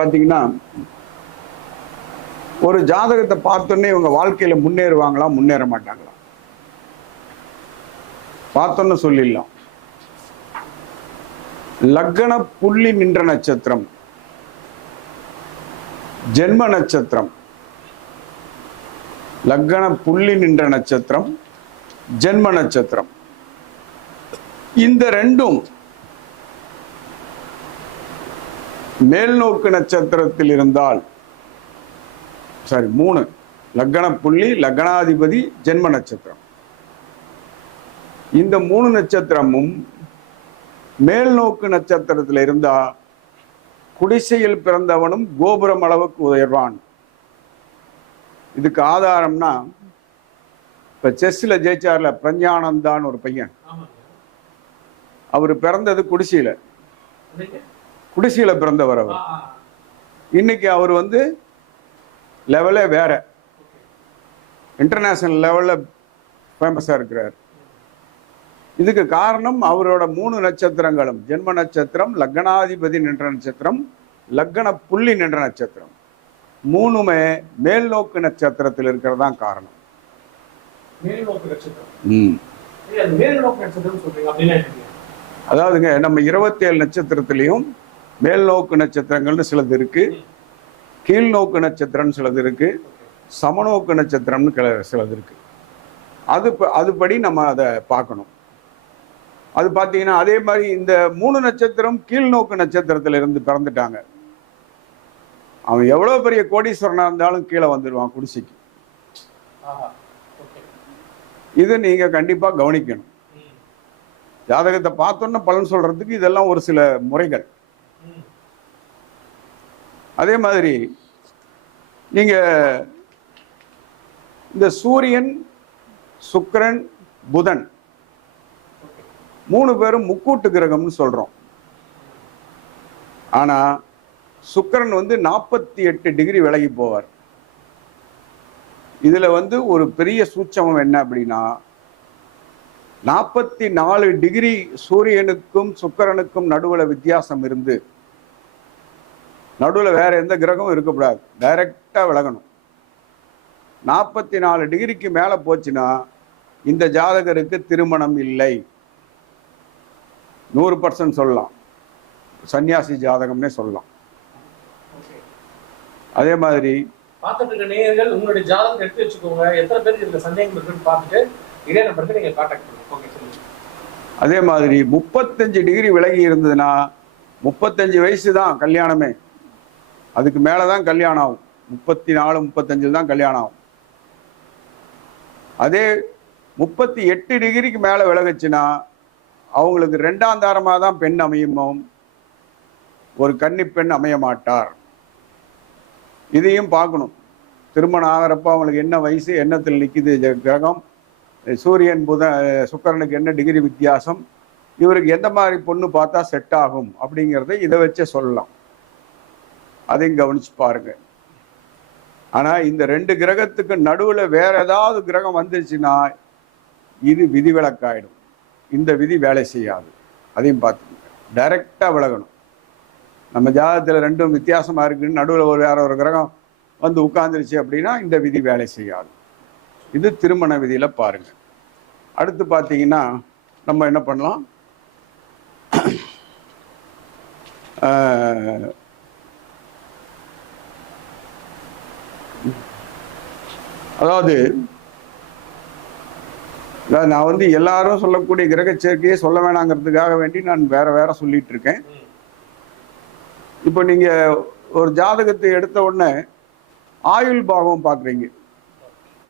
பார்த்தீங்கன்னா ஒரு ஜாதகத்தை பார்த்தோன்னே இவங்க வாழ்க்கையில முன்னேறுவாங்களா முன்னேற மாட்டாங்களா பார்த்தோன்னு சொல்லிடலாம். லக்ன புள்ளி நின்ற நட்சத்திரம், ஜென்ம நட்சத்திரம், லக்ன புள்ளி நின்ற நட்சத்திரம், ஜென்ம நட்சத்திரம், இந்த ரெண்டும் மேல்நோக்கு நட்சத்திரத்தில் இருந்தால், சாரி 3, லக்ன புள்ளி, லக்னாதிபதி, ஜென்ம நட்சத்திரம், இந்த 3 நட்சத்திரமும் மேல்நோக்கு நட்சத்திரத்தில் இருந்தா குடிசையில் பிறந்தவனும் கோபுரம் அளவுக்கு உயர்வான். இதுக்கு ஆதாரம்னா இப்ப செஸ்ல ஜெயிச்சார்ல பிரஞானந்தான் ஒரு பையன், அவர் பிறந்தது குடிசையில பிறந்தவர். அவர் இன்னைக்கு அவர் லெவலே வேற, இன்டர்நேஷனல் லெவல்ல ஃபேமஸா இருக்கிறார். இதுக்கு காரணம் அவரோட 3 நட்சத்திரங்களும், ஜென்ம நட்சத்திரம், லக்னாதிபதி நின்ற நட்சத்திரம், லக்ன புள்ளி நின்ற நட்சத்திரம், 3மே மேல்நோக்கு நட்சத்திரத்தில் இருக்கிறதா காரணம். அதாவதுங்க நம்ம 27 நட்சத்திரத்திலையும் மேல்நோக்கு நட்சத்திரங்கள்னு சிலது இருக்கு, கீழ்நோக்கு நட்சத்திரம் சிலது இருக்கு, சமநோக்கு நட்சத்திரம்னு சிலது இருக்கு. அதுபடி நம்ம அதை பார்க்கணும். அது பார்த்தீங்கன்னா அதே மாதிரி இந்த 3 நட்சத்திரம் கீழ்நோக்கு நட்சத்திரத்துல இருந்து பிறந்துட்டாங்க, அவன் எவ்வளவு பெரிய கோடீஸ்வரனா இருந்தாலும் கீழே வந்துடுவான் குடிசைக்கு. இது நீங்க கண்டிப்பா கவனிக்கணும். ஜாதகத்தை பார்த்தோன்னா பலன் சொல்றதுக்கு இதெல்லாம் ஒரு சில முறைகள். அதே மாதிரி நீங்க இந்த சூரியன், சுக்கிரன், புதன் 3 பேரும் முக்கூட்டு கிரகம்னு சொல்றோம். ஆனா சுக்கிரன் 48 டிகிரி விலகி போவார். இதுல ஒரு பெரிய சூட்சமம் என்ன அப்படின்னா, 44 டிகிரி சூரியனுக்கும் சுக்கிரனுக்கும் நடுவுல வித்தியாசம் இருந்து, நடுவில் வேற எந்த கிரகமும் இருக்கக்கூடாது, டைரக்டா விலகணும். 44 டிகிரிக்கு மேல போச்சுன்னா இந்த ஜாதகருக்கு திருமணம் இல்லை, 100% சொல்லலாம், சன்னியாசி ஜாதகம்னே சொல்லலாம். அதே மாதிரி பார்த்துட்டு நேயர்கள் உங்களுடைய ஜாதகம் எடுத்து வச்சுக்கோங்க, எத்தனை பேருக்கு இதுல சந்தேகம் இருக்குன்னு பார்த்துட்டு இதே நம்பருக்கு நீங்க கான்டாக்ட் பண்ணுங்க. அதே மாதிரி 35 டிகிரி விலகி இருந்ததுன்னா 35 வயசு தான் கல்யாணமே, அதுக்கு மேலதான் கல்யாணம் ஆகும், 34, 35 தான் கல்யாணம் ஆகும். அதே 38 டிகிரிக்கு மேல விலகுச்சுன்னா அவங்களுக்கு 2ஆம் தாரமா தான் பெண் அமையும், ஒரு கன்னி பெண் அமைய மாட்டார். இதையும் பார்க்கணும். திருமணம் ஆகிறப்ப அவங்களுக்கு என்ன வயசு, எண்ணத்தில் நிற்குது கிரகம், சூரியன் சுக்கிரனுக்கு என்ன டிகிரி வித்தியாசம், இவருக்கு எந்த மாதிரி பொண்ணு பார்த்தா செட் ஆகும் அப்படிங்கிறத இதை வச்சே சொல்லலாம். அதையும் கவனிச்சு பாருங்க. ஆனா இந்த 2 கிரகத்துக்கு நடுவுல வேற ஏதாவது கிரகம் வந்துருச்சுன்னா இது விதிவிலக்காயிடும், இந்த விதி வேலை செய்யாது. அதையும் பார்த்துக்கோங்க, டைரக்டா விலகணும். நம்ம ஜாதகத்துல 2ம் வித்தியாசமா இருக்குன்னு நடுவில் வேற ஒரு கிரகம் உட்கார்ந்துருச்சு அப்படின்னா இந்த விதி வேலை செய்யாது. இது திருமண விதியில பாருங்க. அடுத்து பார்த்தீங்கன்னா நம்ம என்ன பண்ணலாம், அதாவது நான் எல்லாரும் சொல்லக்கூடிய கிரக சேர்க்கையை சொல்ல வேணாங்கிறதுக்காக வேண்டி நான் வேற சொல்லிட்டு இருக்கேன். இப்போ நீங்க ஒரு ஜாதகத்தை எடுத்த உடனே ஆயுள் பாகம் பார்க்குறீங்க,